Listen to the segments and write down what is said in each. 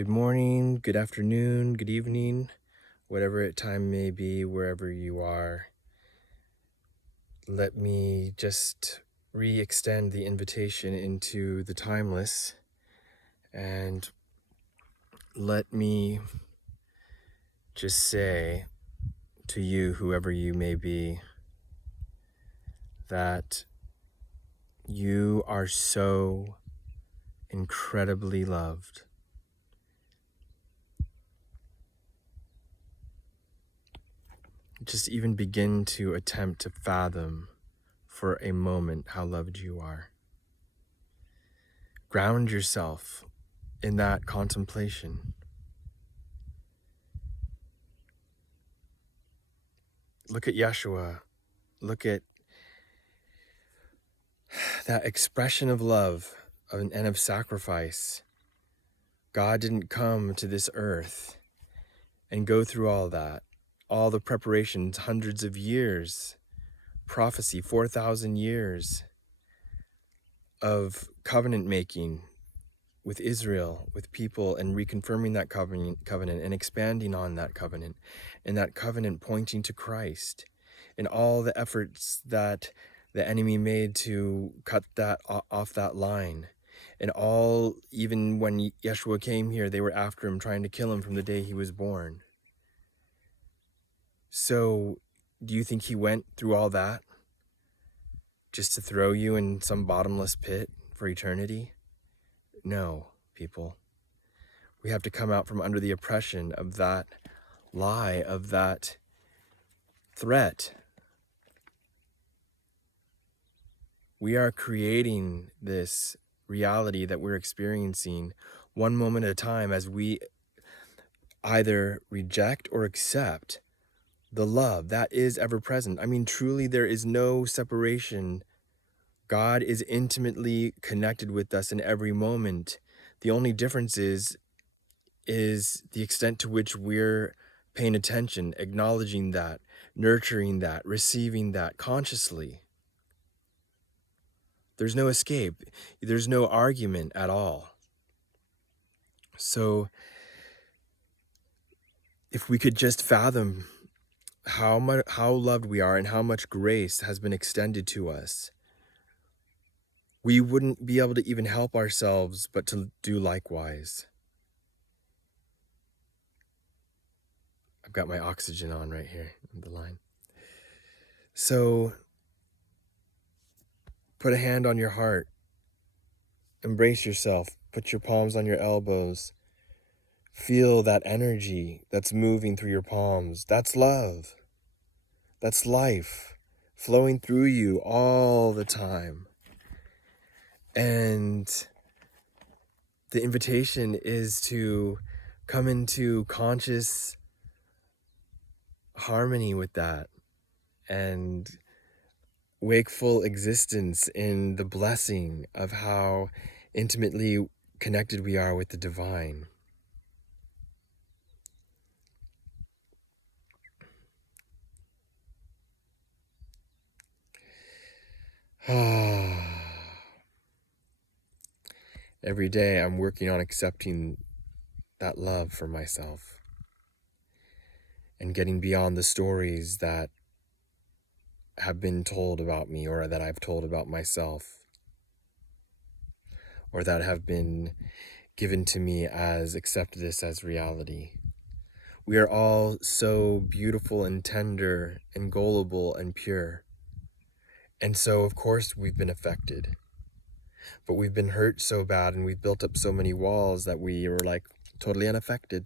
Good morning, good afternoon, good evening, whatever time may be, wherever you are. Let me just re-extend the invitation into the timeless, and let me just say to you, whoever you may be, that you are so incredibly loved. Just even begin to attempt to fathom for a moment how loved you are. Ground yourself in that contemplation. Look at Yeshua. Look at that expression of love and of sacrifice. God didn't come to this earth and go through all that, all the preparations, hundreds of years, prophecy, 4,000 years of covenant making with Israel, with people, and reconfirming that covenant and expanding on that covenant, and that covenant pointing to Christ, and all the efforts that the enemy made to cut that off that line. And all, even when Yeshua came here, they were after him, trying to kill him from the day he was born. So do you think he went through all that just to throw you in some bottomless pit for eternity? No, people. We have to come out from under the oppression of that lie, of that threat. We are creating this reality that we're experiencing one moment at a time as we either reject or accept the love that is ever present. I mean, truly, there is no separation. God is intimately connected with us in every moment. The only difference is the extent to which we're paying attention, acknowledging that, nurturing that, receiving that consciously. There's no escape. There's no argument at all. So if we could just fathom how loved we are and how much grace has been extended to us, we wouldn't be able to even help ourselves but to do likewise. I've got my oxygen on right here on the line. So put a hand on your heart. Embrace yourself. Put your palms on your elbows. Feel that energy that's moving through your palms. That's love. That's life flowing through you all the time. And the invitation is to come into conscious harmony with that and wakeful existence in the blessing of how intimately connected we are with the divine. Every day I'm working on accepting that love for myself and getting beyond the stories that have been told about me, or that I've told about myself, or that have been given to me as accept this as reality. We are all so beautiful and tender and gullible and pure. And so, of course, we've been affected. But we've been hurt so bad, and we've built up so many walls that we were like totally unaffected.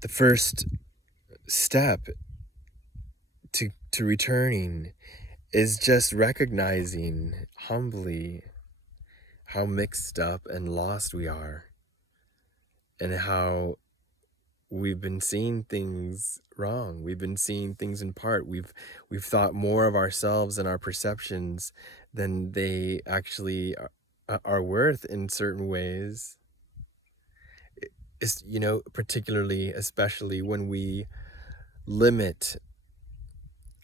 The first step to returning is just recognizing humbly how mixed up and lost we are, and how we've been seeing things wrong. We've been seeing things in part. We've thought more of ourselves and our perceptions than they actually are worth in certain ways. It's, particularly, especially when we limit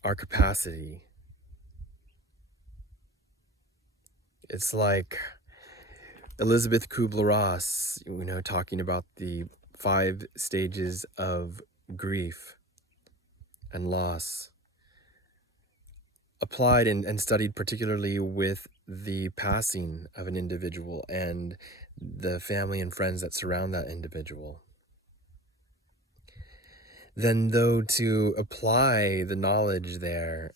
our capacity. It's like Elizabeth Kubler-Ross, talking about the 5 stages of grief and loss, applied and studied particularly with the passing of an individual and the family and friends that surround that individual. Then, though, to apply the knowledge there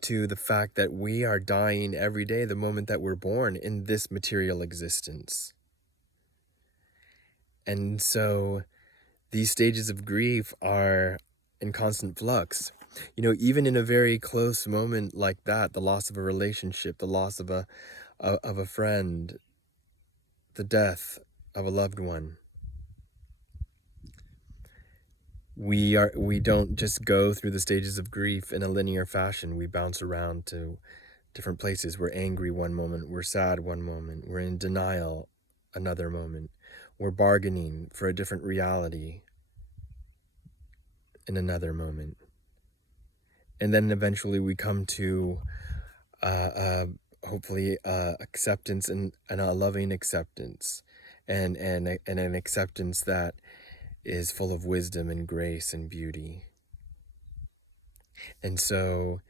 to the fact that we are dying every day, the moment that we're born in this material existence. And so these stages of grief are in constant flux. Even in a very close moment like that, the loss of a relationship, the loss of a friend, the death of a loved one, we don't just go through the stages of grief in a linear fashion. We bounce around to different places. We're angry one moment, we're sad one moment, we're in denial another moment, we're bargaining for a different reality in another moment. And then eventually we come to hopefully acceptance and a loving acceptance, and an acceptance that is full of wisdom and grace and beauty. And so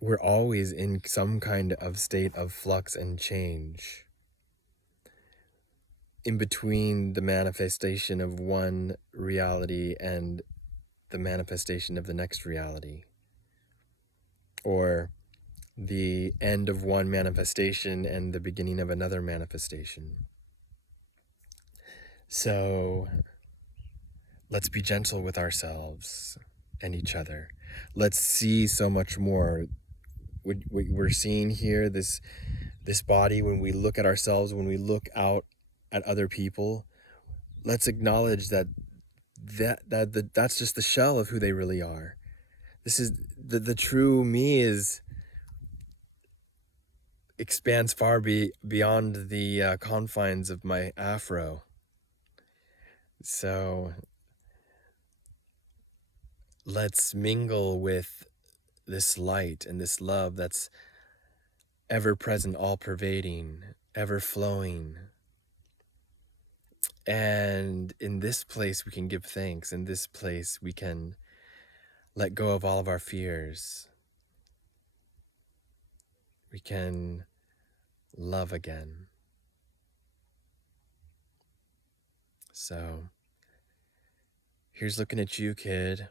we're always in some kind of state of flux and change, in between the manifestation of one reality and the manifestation of the next reality, or the end of one manifestation and the beginning of another manifestation. So let's be gentle with ourselves and each other. Let's see so much more. We're seeing here this body. When we look at ourselves, when we look out at other people, let's acknowledge that's just the shell of who they really are. This is the true me expands far beyond the confines of my afro. So let's mingle with this light and this love that's ever present, all pervading, ever flowing. And in this place we can give thanks. In this place we can let go of all of our fears. We can love again. So here's looking at you, kid.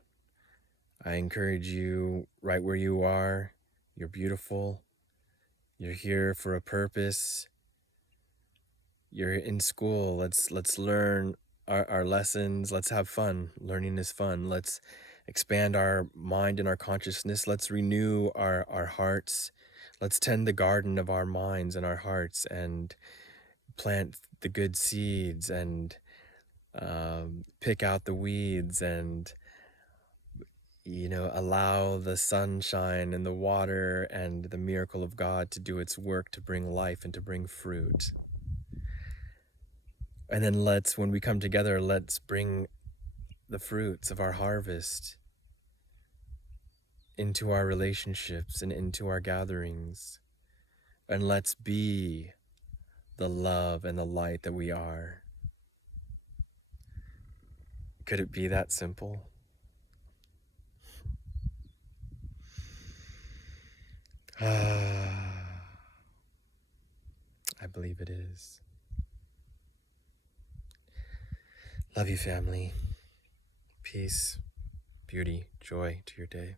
I encourage you right where you are. You're beautiful. You're here for a purpose. You're in school. Let's learn our lessons. Let's have fun. Learning is fun. Let's expand our mind and our consciousness. Let's renew our hearts. Let's tend the garden of our minds and our hearts and plant the good seeds and pick out the weeds and allow the sunshine and the water and the miracle of God to do its work to bring life and to bring fruit. And then when we come together, let's bring the fruits of our harvest into our relationships and into our gatherings. And let's be the love and the light that we are. Could it be that simple? I believe it is. Love you, family. Peace, beauty, joy to your day.